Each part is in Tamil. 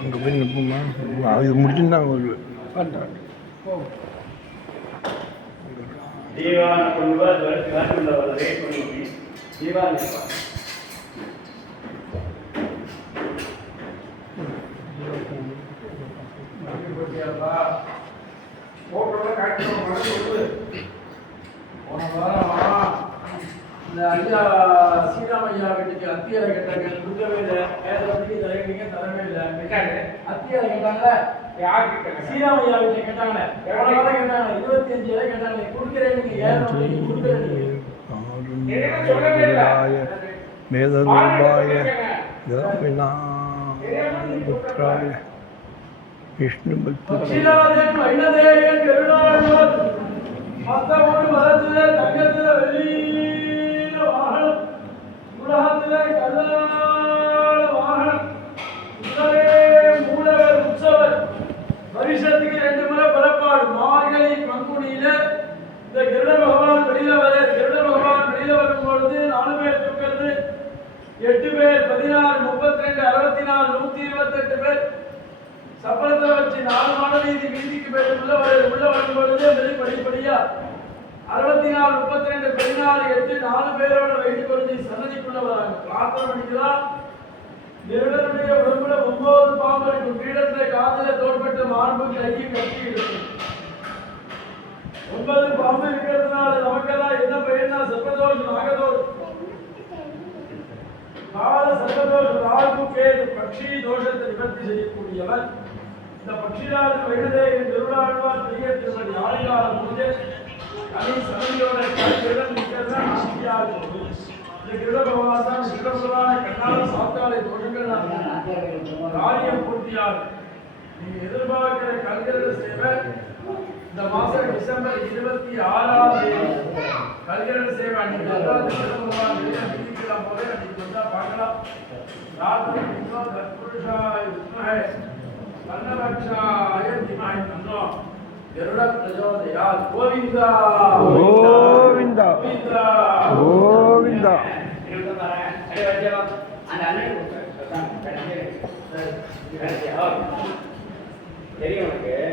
அங்கே போய் நிற்போமா? அது முடிச்சுருந்தாங்க ஒரு ஜீவான கொண்டு ஜீவான இந்த ஐயா சீராமையா வீட்டுக்கு அத்தியாரை கேட்டாங்க, கொடுக்கவே இல்லை. வேதத்துக்கு தரவே இல்லை. அத்தியாரை கேட்டாங்க, யார் கேட்டாங்க? சீராமையா வீட்டை கேட்டாங்க, கேட்டாங்க 25 கேட்டாங்க, கொடுக்கிறேன் விஷ்ணு மத்தோடு மதத்துல தங்கத்துல வெள்ளியில வாகனம், உலகத்துல கல்லால வாகனம், மூலவர் உற்சவர், வருஷத்துக்கு 2 முறை புறப்பாடு. மார்கழி பங்குனியில இந்த கிருட பகவான் வெளியில வர, கிருட பகவான் வெளியில வரும் பொழுது 4 பேர் தூக்கிறது, 8 பேர் 16, 32, 64, 128 பேர் சப்பரத்தை வச்சு 4 மாடவீதி வீதிக்கு பேர் உள்ள வரும் பொழுது படிப்படியா 64, 32, 16, 8 4 பேரோட வெயிட்டு குறைஞ்சி சன்னதிக்குள்ள வராங்க. பிரார்த்தனை பண்ணிக்கலாம். நிருடனுடைய உடம்புல 9 பாம்பு இருக்கும். பீடத்துல காதல தோற்பட்ட மார்பு கையை கட்டி இருக்கும். 9 பாம்பு இருக்கிறதுனால நமக்கெல்லாம் என்ன பயன்னா சர்ப்பதோஷம், நாகதோஷம், கால சர்ப்பதோஷம், ராகு கேது பக்ஷி தோஷத்தை நிவர்த்தி செய்யக்கூடியவர். இந்த பக்ஷிராஜ் வைணதேவன் திருவிழாழ்வார் பெரிய திருமதி ஆழிகால பூஜை அணி சமையோட கையுடன் நிற்கிறதா ஆசியாக போகுது. இந்த கிருட பகவான் தான் கிருடபகவான கண்ணால சாத்தாலை தோஷங்கள் காரியம் பூர்த்தியாகும். நீங்க எதிர்பார்க்கிற கல்கரட சேவை இந்த மாசம் டிசம்பர் 26ஆம் தேதி கல்கரட சேவை அன்னைக்கு கிருட பகவான் விதிக்கலாம் போதே அன்னைக்கு வந்தா பார்க்கலாம். ராத்திரி தத்புருஷாய வித்மஹே வல்லபக்ஷாய தீமஹி தன்னோ கருட பிரச்சோதயாத். கோவிந்தா கோவிந்தா கோவிந்தா. தெரியும் உனக்கு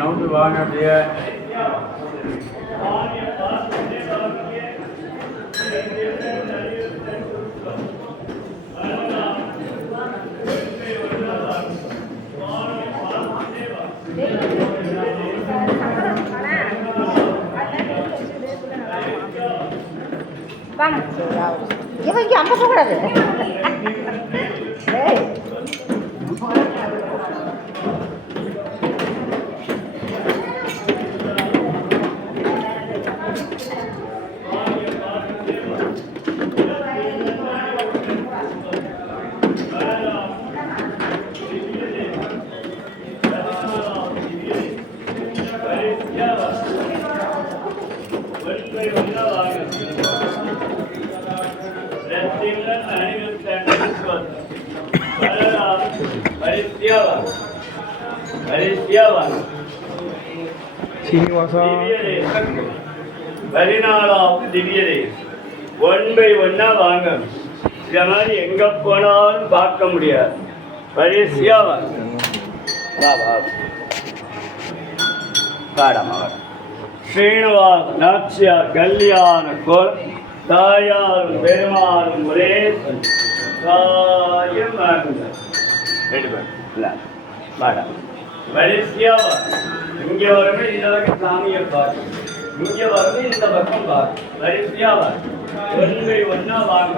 நவுந்து வாங்க அப்படியே. இவன் இங்கே அங்கே போகக்கூடாது. சீனிவாசா 14வது திவ்ய தேசம். 1 by 1 வாங்கணும். இத மாதிரி எங்க போனாலும் பார்க்க முடியாது. வரிசையா வாங்க. வாடா ஸ்ரீனிவாஸ் நாச்சியார் கல்யாண கோலம் தாயாரும் பெருமாளும் ஒரே தாயம் வாடா வரிசையா வாங்க. இங்க வரவே இந்த பக்கம் சாமியை பார்க்க, இங்க வரவே இந்த பக்கம் பார்க்க. வரிசையா வாங்க. 1 by 1 வாங்க.